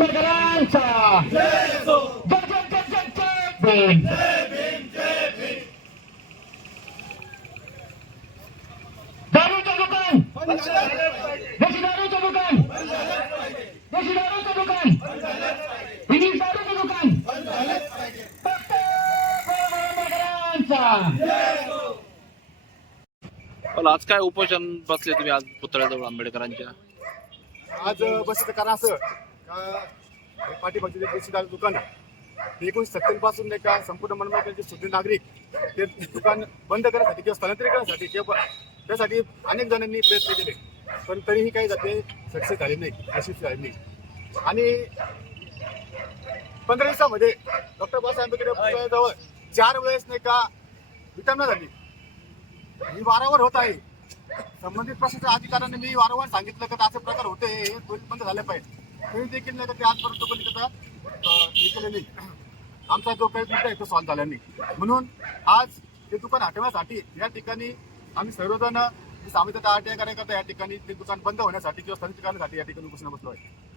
आंबेडकरांचा जय जय जय जय जय भीम दारूचं दुकान देशी दारूचं दुकान देशी दारूचं दुकान इंग्लिश दारूचं दुकान फक्त आंबेडकरांचा पण आज काय उपोषण बसले तुम्ही आज पुतळ्याजवळ आंबेडकरांच्या? आज बसायचं कारण असं का पाठीमागचे जे देशीदार दुकान आहे. ते एकोणीस सत्तरपासून नाही का संपूर्ण मनमाडचे शुद्ध नागरिक ते दुकान बंद करण्यासाठी किंवा स्थलांतरित करण्यासाठी किंवा त्यासाठी अनेक जणांनी प्रयत्न केले. पण तरीही काही जाते सक्सेस झाले नाही यशस्वी झाले नाही. आणि पंधरा दिवसामध्ये डॉक्टर बाबासाहेब आंबेडकर पुतळ्याजवळ चार वेळेस नाही का विटंबना झाली. ही वारंवार होत आहे. संबंधित प्रशासकीय अधिकाऱ्यांनी मी वारंवार सांगितलं की असे प्रकार होते हे बंद झाले पाहिजे. तरी देखील नाही तर ते आजपर्यंत कोणी त्याचा हे केलं नाही. आमचा जो काही मुद्दा आहे तो सॉल्व्ह झाला नाही. म्हणून आज ते दुकान हटवण्यासाठी या ठिकाणी आम्ही सर्वजण सामित्यता आरटीआय कार्यकर्ता या ठिकाणी ते दुकान बंद होण्यासाठी किंवा स्थगित करण्यासाठी या ठिकाणी घोषणा बसलो आहे.